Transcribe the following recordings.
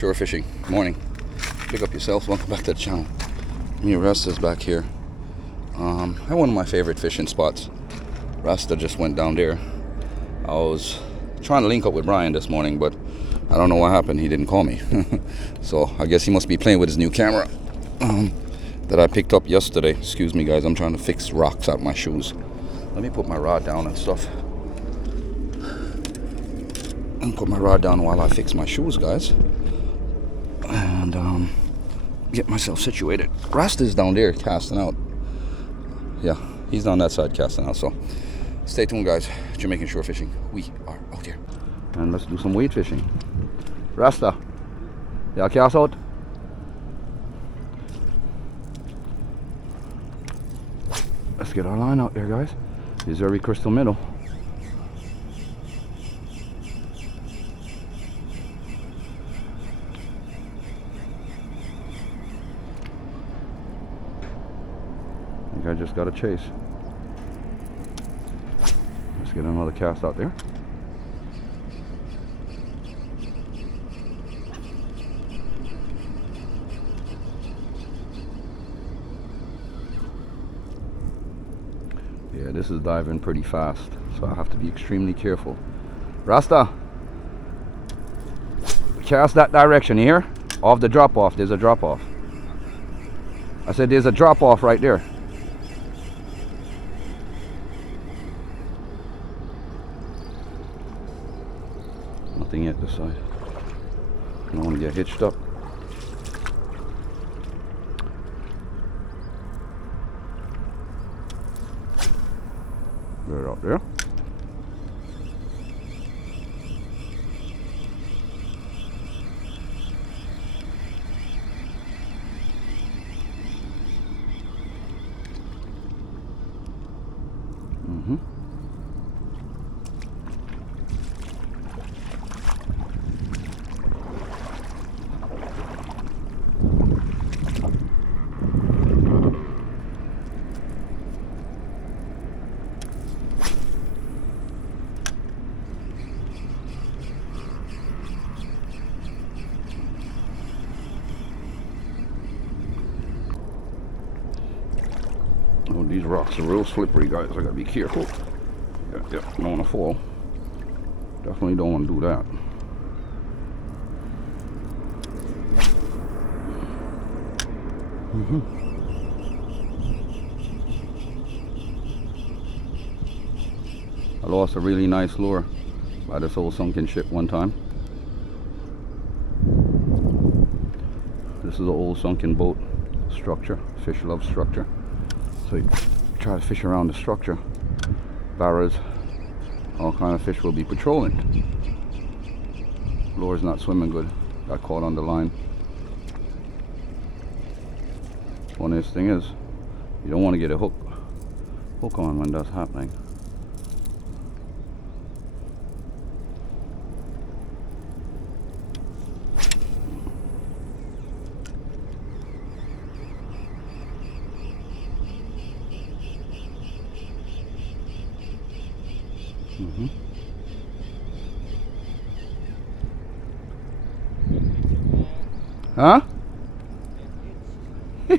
Shore fishing. Morning. Pick up yourself. Welcome back to the channel. Me and Rasta's back here. At one of my favorite fishing spots. Rasta just went down there. I was trying to link up with Brian this morning, but I don't know what happened. He didn't call me. So I guess he must be playing with his new camera that I picked up yesterday. Excuse me, guys. I'm trying to fix rocks out my shoes. Let me put my rod down and stuff. And put my rod down while I fix my shoes, guys. And get myself situated. Rasta's down there casting out. Yeah, he's down that side casting out. So stay tuned, guys. Jamaican shore fishing. We are out here. And let's do some wade fishing. Rasta, y'all cast out? Let's get our line out there, guys. It's very crystal middle. I just got a chase. Let's get another cast out there. Yeah, this is diving pretty fast, so I have to be extremely careful. Rasta, cast that direction here. Off the drop off, there's a drop off. I said there's a drop off right there. Nothing yet this side. I don't want to get hitched up. Get it out there. Oh, these rocks are real slippery, guys. I gotta be careful. Yeah, I don't want to fall. Definitely don't want to do that. I lost a really nice lure by this old sunken ship one time. This is an old sunken boat structure. Fish love structure. So you try to fish around the structure. Barras, all kind of fish will be patrolling. Lure's not swimming good. Got caught on the line. Funniest thing is, you don't want to get a hook on when that's happening. Huh? I'm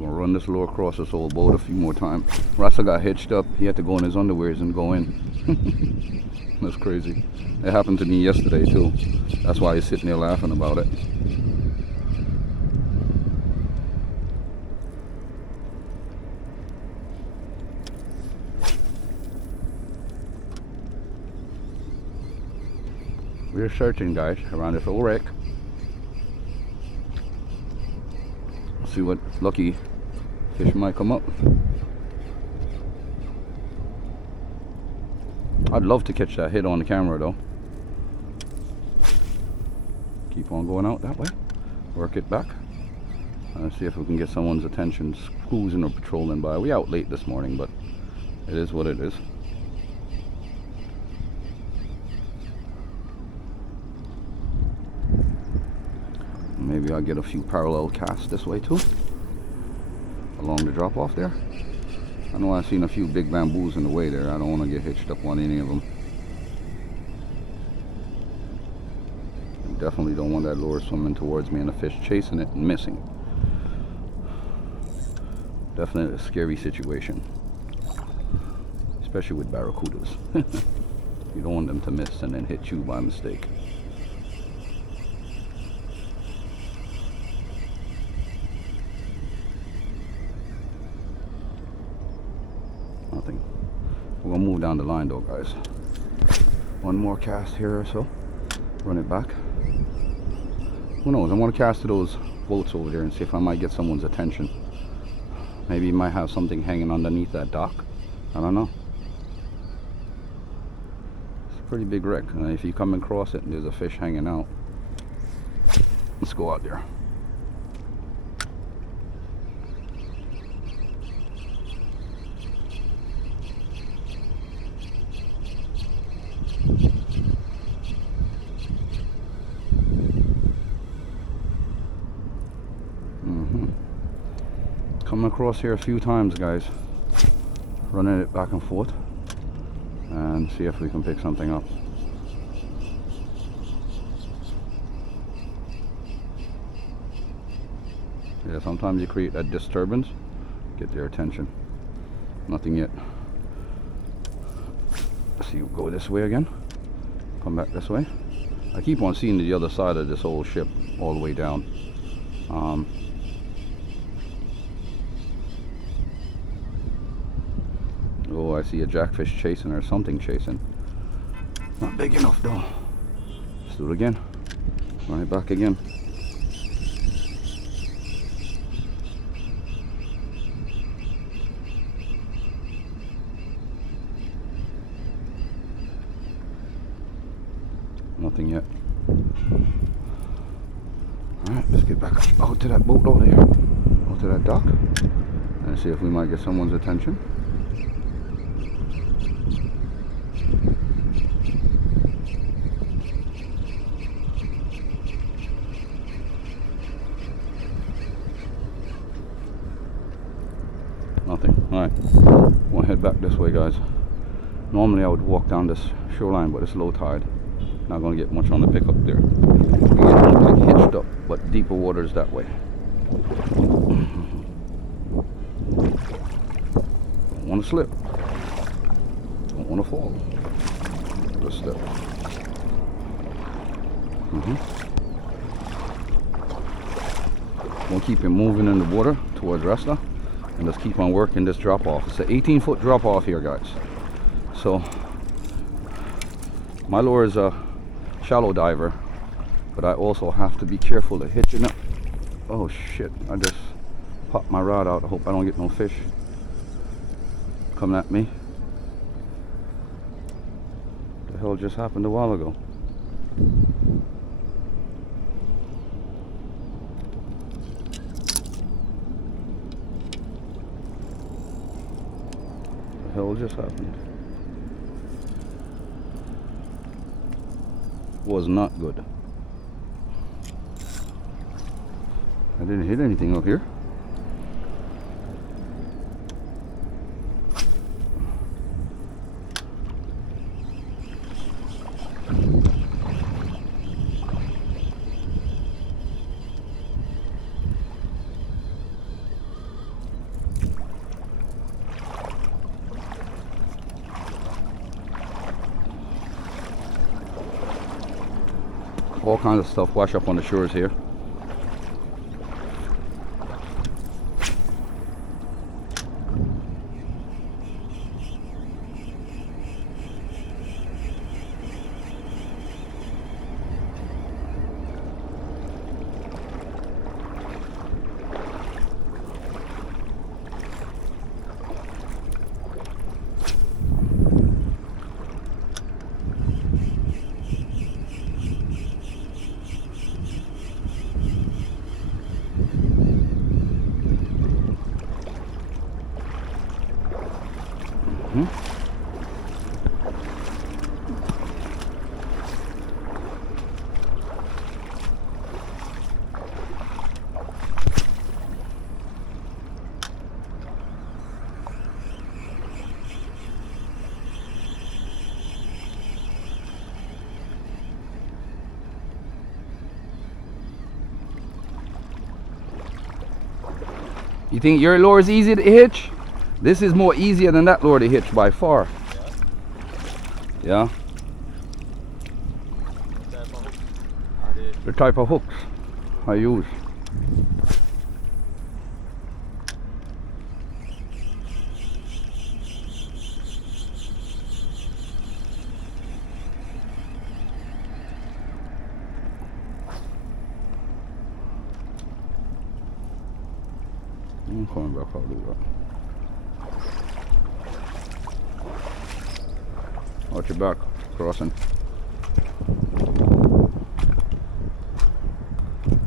gonna run this lure across this old boat a few more times. Rasta got hitched up. He had to go in his underwears and go in. That's crazy. It happened to me yesterday too. That's why he's sitting there laughing about it. We're searching, guys, around this old wreck. See what lucky fish might come up. I'd love to catch that hit on the camera though. Keep on going out that way. Work it back. And see if we can get someone's attention cruising or patrolling by. We out late this morning, but it is what it is. Maybe I'll get a few parallel casts this way too, along the drop off there. I know I've seen a few big bamboos in the way there. I don't want to get hitched up on any of them. Definitely don't want that lure swimming towards me and the fish chasing it and missing. Definitely a scary situation, especially with barracudas. You don't want them to miss and then hit you by mistake. Nothing. We're gonna move down the line though, guys. One more cast here or so. Run it back. Who knows? I want to cast to those boats over there and see if I might get someone's attention. Maybe you might have something hanging underneath that dock. I don't know. It's a pretty big wreck. And if you come across it and there's a fish hanging out, let's go out there. Come across here a few times, guys, running it back and forth and see if we can pick something up. Yeah, sometimes you create that disturbance, get their attention. Nothing yet. Let's see, go this way again, come back this way. I keep on seeing the other side of this old ship all the way down. Oh, I see a jackfish chasing or something chasing. Not big enough though. Let's do it again. Run it back again. Nothing yet. Alright, let's get back out to that boat over there. Out to that dock. And see if we might get someone's attention. Nothing. Alright, we'll head back this way, guys. Normally I would walk down this shoreline, but it's low tide. Not going to get much on the pickup there. We get like hitched up, but deeper waters that way. Don't want to slip. Don't want to fall. Just step. We'll keep it moving in the water towards Rasta. And let's keep on working this drop off. It's an 18-foot drop off here, guys. So my lure is a shallow diver, but I also have to be careful of hitching up. Oh shit, I just popped my rod out. I hope I don't get no fish coming at me. What the hell just happened a while ago? What the hell just happened? Was not good. I didn't hit anything up here. All kinds of stuff wash up on the shores here. You think your lure is easy to hitch? This is more easier than that lure to hitch by far. Yeah. The type of hooks I use. I'm coming back, I'll do that. Watch your back, crossing.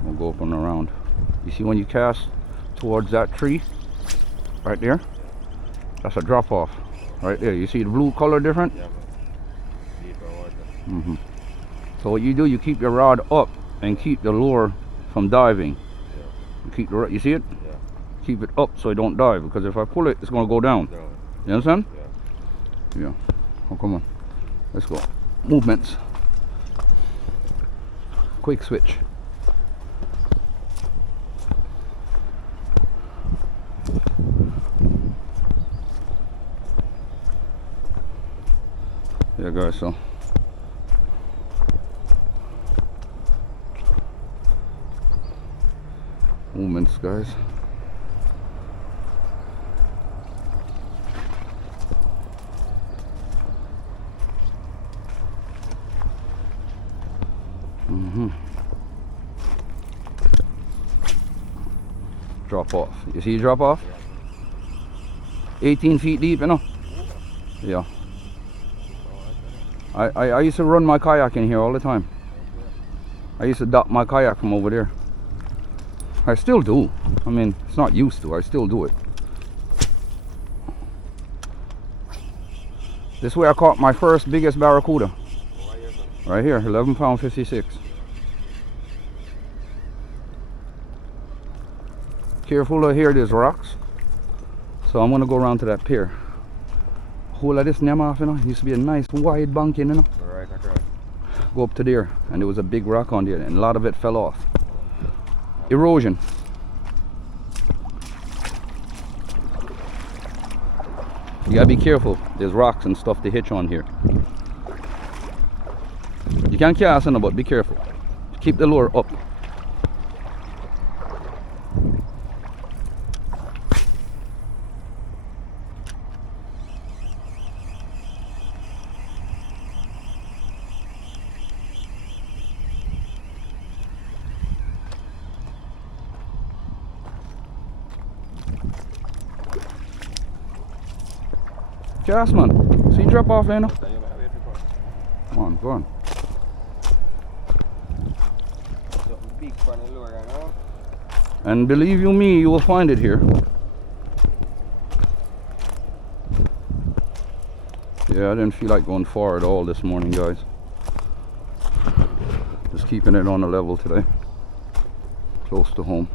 We'll go up and around. You see when you cast towards that tree, right there? That's a drop off, right there. You see the blue color different? Yeah, deeper water. Mm-hmm. So what you do, you keep your rod up and keep the lure from diving. Yeah. You keep the, you see it? Yeah. Keep it up so it don't dive, because if I pull it, it's gonna go down. No. You understand? Yeah. Yeah. Oh, come on. Let's go. Movements. Quick switch. Yeah, guys, so movements, guys. Drop off. You see drop off? 18 feet deep, you know? Yeah. I used to run my kayak in here all the time. I used to dock my kayak from over there. I still do. I mean, it's not used to. I still do it. This is where I caught my first biggest barracuda. Right here, 11 pound 56. Careful here, there's rocks. So I'm gonna go around to that pier. Whole of this name off, you know. It used to be a nice wide banking, you know. Right across. Go up to there, and there was a big rock on there, and a lot of it fell off. Erosion. You gotta be careful. There's rocks and stuff to hitch on here. You can't cast on it, but be careful. Keep the lure up. Cast, man. See, drop off there now. Come on, go on. Something big for the lure, you know? And believe you me, you will find it here. Yeah, I didn't feel like going far at all this morning, guys. Just keeping it on a level today. Close to home.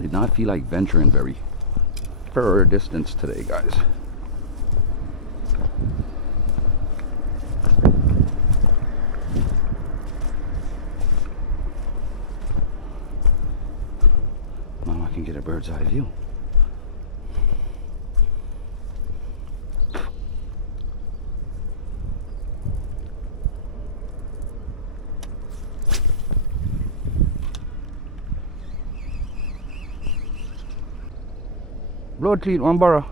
Did not feel like venturing very far distance today, guys. Now I can get a bird's eye view. Blood clean, one barra.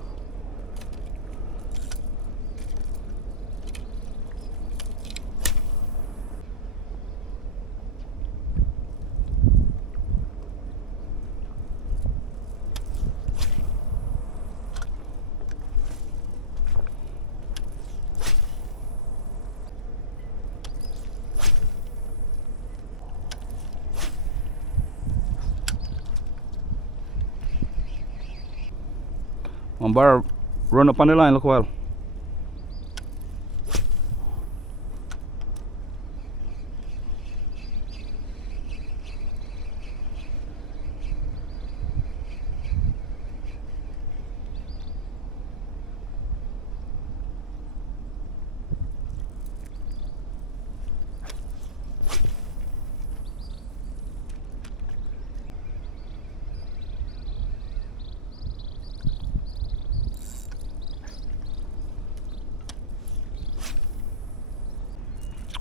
One bar, run up on the line, look well.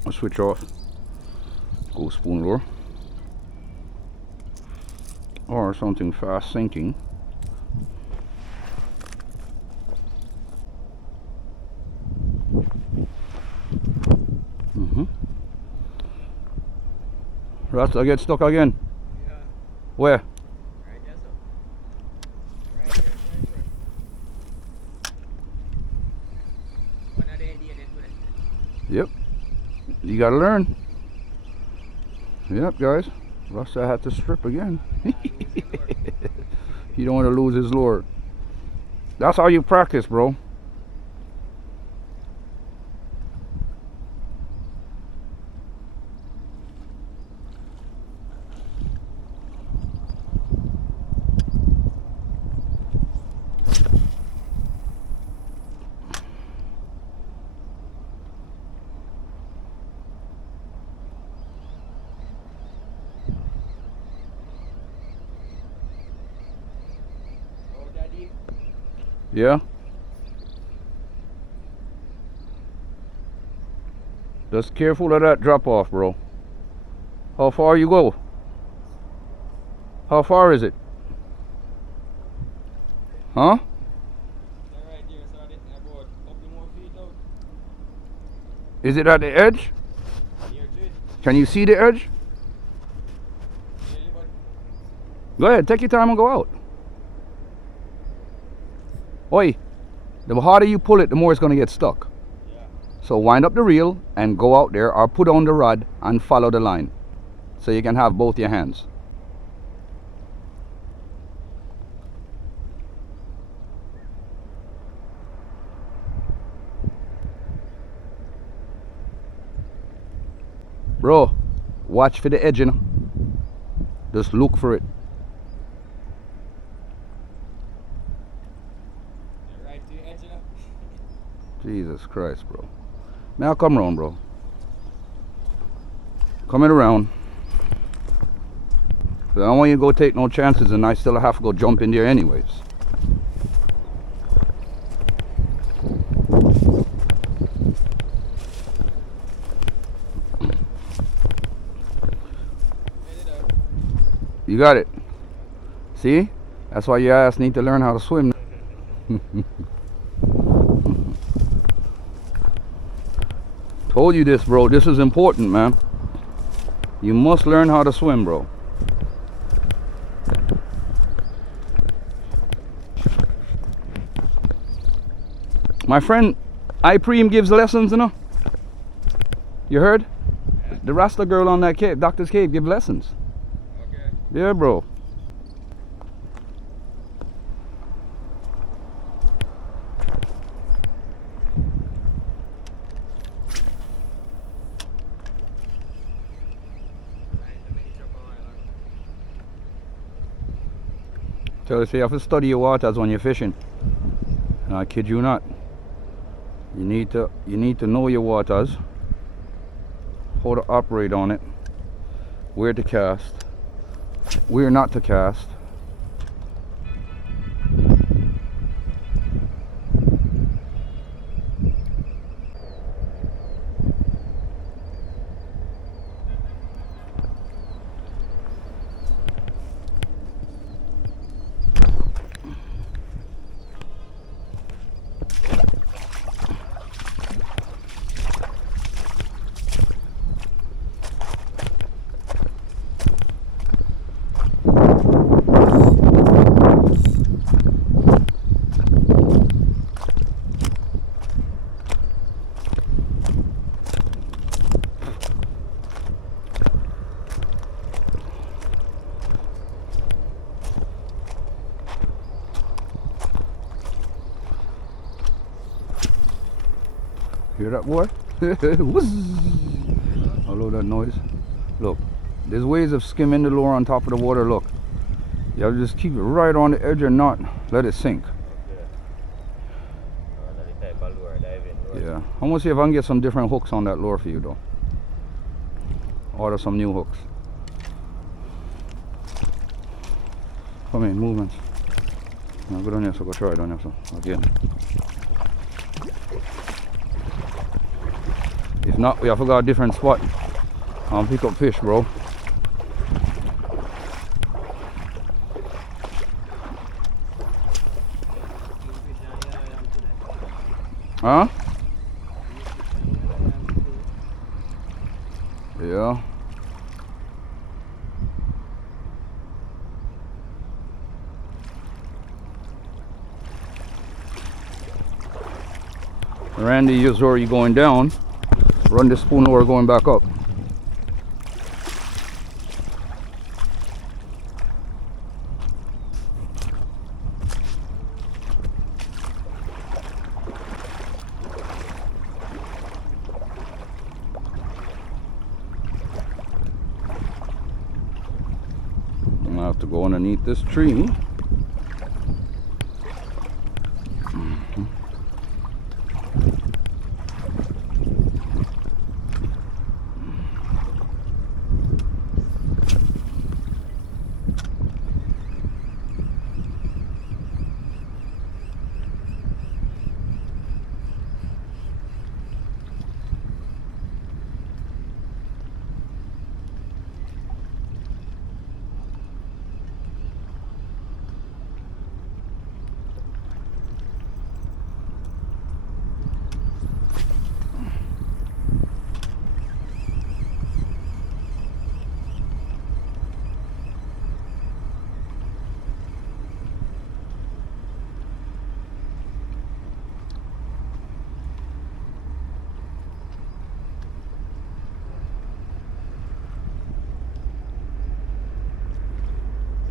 I'll switch off. Go spoon lure. Or something fast sinking. Rasta get stuck again. Yeah. Where? Right there, so. Right here, One of the idea they do that. Yep. You gotta learn. Yep, guys. Rasta had to strip again. You don't want to lose his lure. That's how you practice, bro. Oh, daddy. Yeah? Just careful of that drop off, bro. How far you go? How far is it? Huh? They're right there, so they about a couple more feet out. Is it at the edge? Here to it. Can you see the edge? Nearly, but Go ahead, take your time and go out. Oi, the harder you pull it, the more it's going to get stuck. yeah. So wind up the reel and go out there or put on the rod and follow the line. So you can have both your hands. Bro, watch for the edge, you know. Just look for it. They're right to the edge, you know. Jesus Christ, bro. Now come around, bro. Coming around. I don't want you to go take no chances and I still have to go jump in there anyways. Get it out. You got it. See? That's why your ass need to learn how to swim. Told you this, bro. This is important, man. You must learn how to swim, bro. My friend Ipreem gives lessons, you know. You heard? The Rasta girl on that cave, Doctor's Cave, give lessons. Okay. Yeah, bro. So they say you have to study your waters when you're fishing. And I kid you not. You need to know your waters, how to operate on it, where to cast, where not to cast. Hear that, boy? Whoosh. I love that noise. Look, there's ways of skimming the lure on top of the water. Look, you have to just keep it right on the edge and not let it sink. Okay. That's the type of lure, diving lure. Yeah, I'm gonna see if I can get some different hooks on that lure for you, though. Order some new hooks. Come in, movements. Now go down here, so go try it down here, so again. If not, we have to go a different spot and pick up fish, bro. Huh? Yeah. Randy is already going down. Run the spoon over going back up. I'm gonna have to go underneath this tree.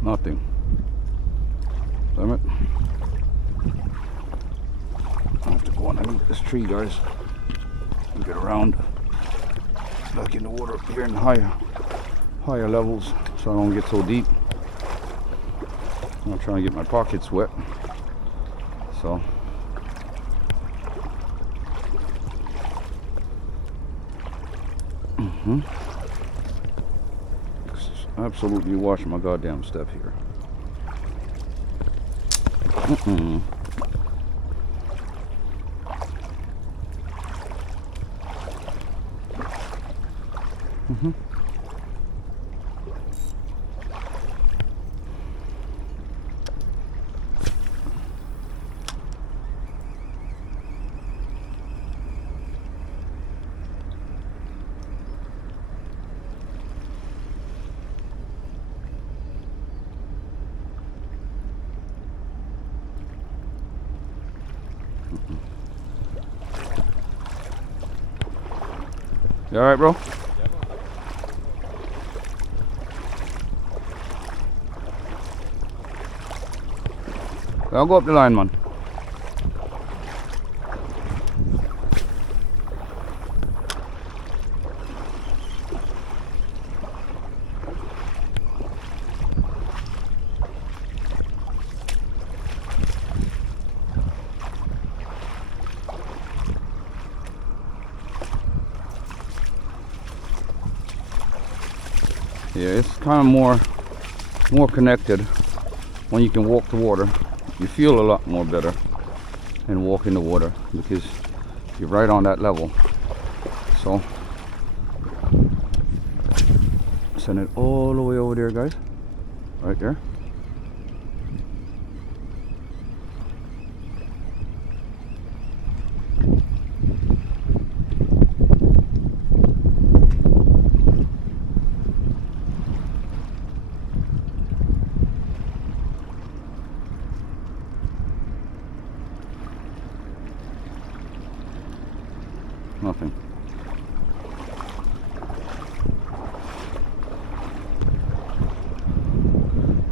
Nothing. Damn it. I have to go underneath this tree, guys, and get around back in the water here in higher levels so I don't get so deep. I'm not trying to get my pockets wet. So absolutely wash my goddamn step here. You alright, bro? I'll go up the line, man. Yeah, it's kind of more connected when you can walk the water. You feel a lot more better than walking the water because you're right on that level. So send it all the way over there, guys. Right there. Nothing.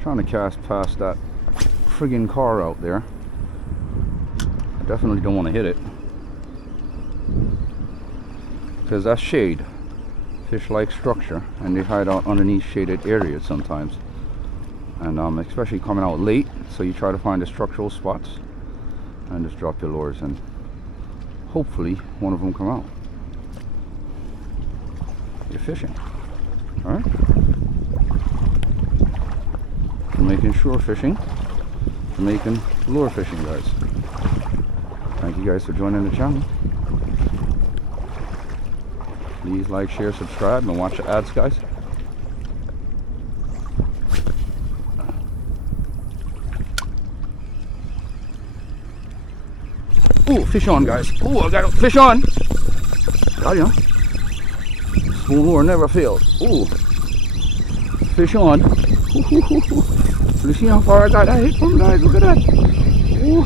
Trying to cast past that friggin' car out there. I definitely don't want to hit it because that's shade. Fish like structure and they hide out underneath shaded areas sometimes, and especially coming out late, so you try to find the structural spots and just drop your lures and hopefully one of them come out. You're fishing. Alright? Making shore fishing, making lure fishing, guys. Thank you guys for joining the channel. Please like, share, subscribe, and watch the ads, guys. Ooh, fish on, guys. Ooh, I got a fish on. Got ya. Spoon lure never fails. Ooh, fish on. You see how far I got that hit from, guys? Look at that. Ooh.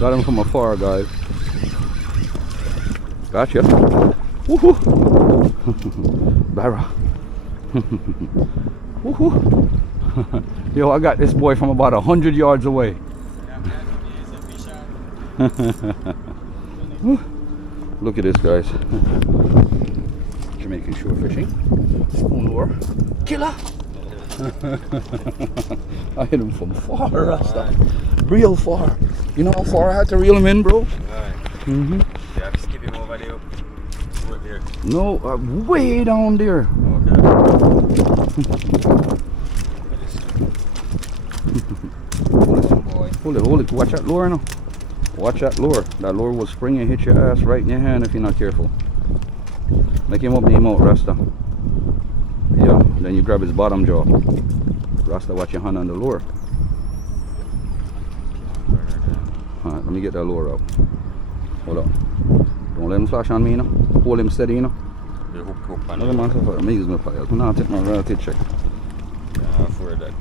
Got him from afar, guys. Gotcha. Woohoo! Barra. Woohoo! Yo, I got this boy from about 100 yards away. Look at this, guys. Jamaican shore fishing. Spoon lure. Killer! I hit him from far, Rasta. Real far. You know how far I had to reel him in, bro? You have to skip him over there. Over there. No, way down there. Hold it. Watch that lure now. Watch that lure. That lure will spring and hit your ass right in your hand if you're not careful. Make him open him out, Rasta. Yeah, then you grab his bottom jaw. Rasta, watch your hand on the lure. Alright, let me get that lure out. Hold up. Don't let him flash on me, you know. Hold him steady, you know. The hook on Let him answer for me. Use my file. Now take my relative check. Yeah, for that.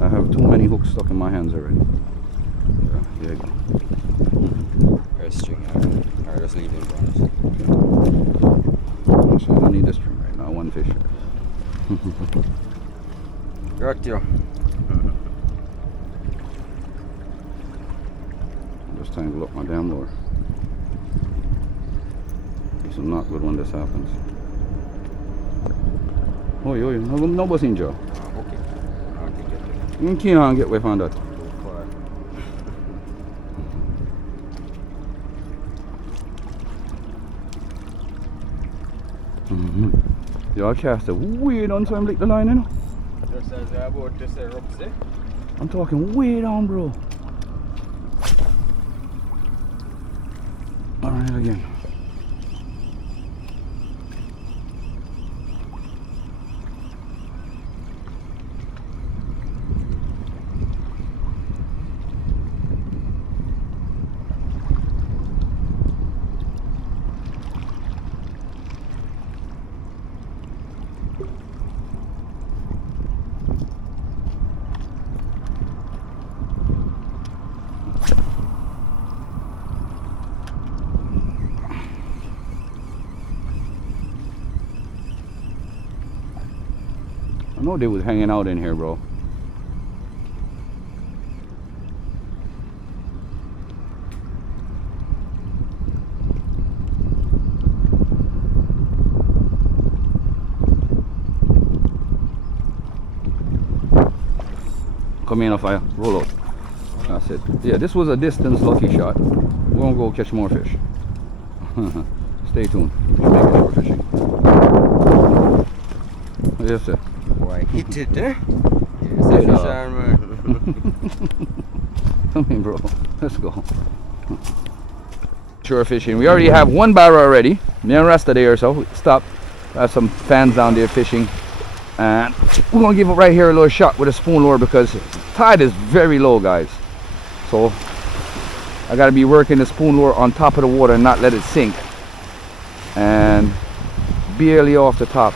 I have too many hooks stuck in my hands already. Yeah, there you go. Or string, or just leave him on So I don't need this string right now. One fish. Got you. Just tangle up my damn lure. This is not good when this happens. Oh, no buzzing jaw. Okay. You can't get away from that. Y'all cast it way down so I'm like the line, you know? Just as about just a rope, see? I'm talking way down, bro. Alright, again. I know they was hanging out in here, bro. Come in, fire. Roll out. That's it. Yeah, this was a distance lucky shot. We're gonna go catch more fish. Stay tuned. Jamaican shore fishing. Yes, sir. Boy, hit it, eh? Yes, Hey, fish dog. armor. Come in, bro. Let's go. Shore fishing. We already have one barra already. Me and Rasta there, so stop. I have some fans down there fishing. And we're gonna give it right here a little shot with a spoon lure because tide is very low, guys. So I gotta be working the spoon lure on top of the water and not let it sink. And barely off the top.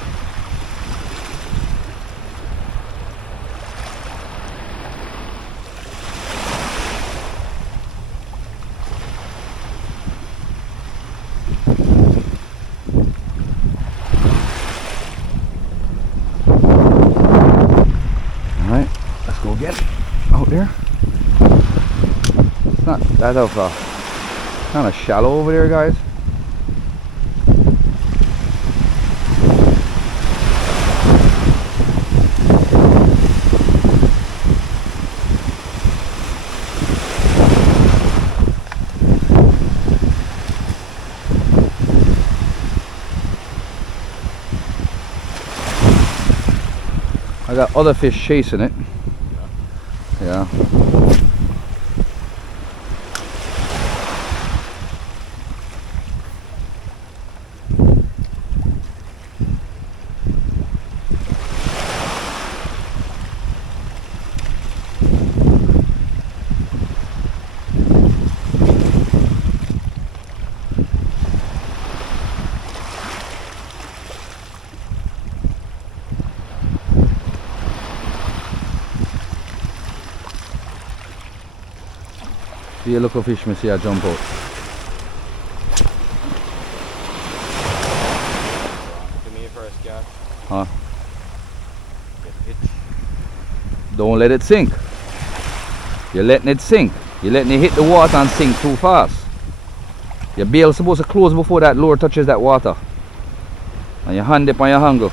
Alright, let's go again. Out there. It's not that kind of shallow over there, guys. I got other fish chasing it. Yeah. See a local fish, me see a jump out. To me first, yeah. Huh? Get itch. Don't let it sink. You're letting it sink. You're letting it hit the water and sink too fast. Your bail is supposed to close before that lure touches that water. And your hand up on your hanger.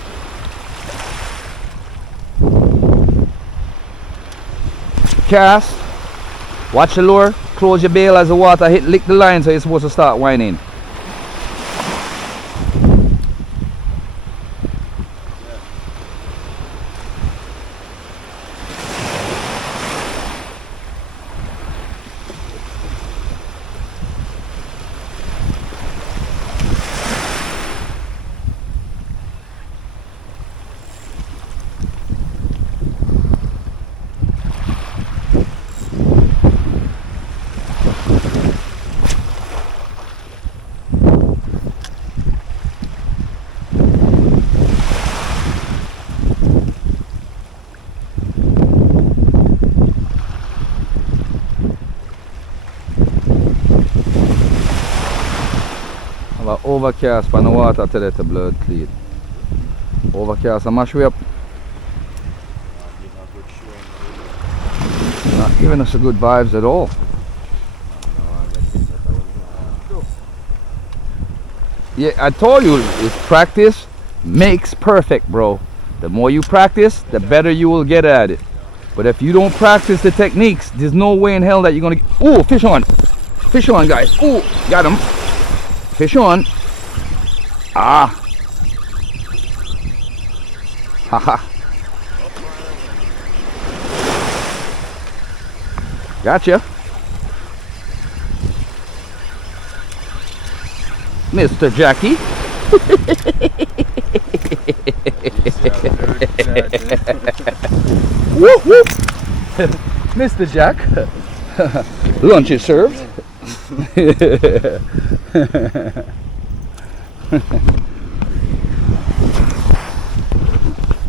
Cast. Watch the lure. Close your bail as the water lick the line, so you're supposed to start whining. Overcast on the water till it's blood clean. Overcast and mash way up. Not giving us a good vibes at all. Yeah, I told you, it's practice makes perfect, bro. The more you practice, the better you will get at it. But if you don't practice the techniques, there's no way in hell that you're gonna get. Oh, fish on! Fish on, guys! Oh, got him! Fish on! Ah! Haha! Gotcha! Mr. Jackie! Whoop whoop! Mr. Jack! Lunch is served!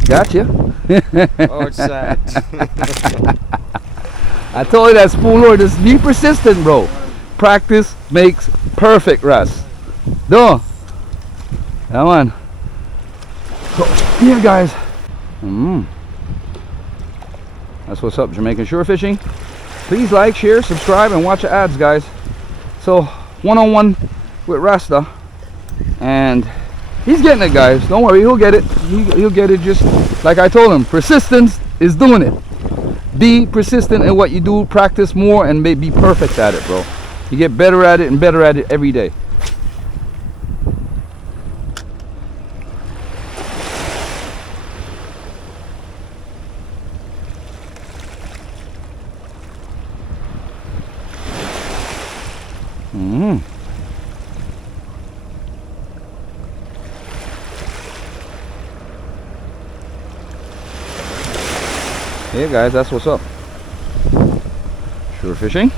Gotcha. Oh, it's sad. I told you that spoon lure, just be persistent, bro. Practice makes perfect, Russ. Duh. Come on. So, here, guys. That's what's up, Jamaican shore fishing. Please like, share, subscribe, and watch the ads, guys. So, one-on-one with Rasta. And he's getting it, guys. Don't worry, he'll get it. He'll get it, just like I told him. Persistence is doing it. Be persistent in what you do. Practice more and be perfect at it, bro. You get better at it and better at it every day. Hey guys, that's what's up. Shore fishing.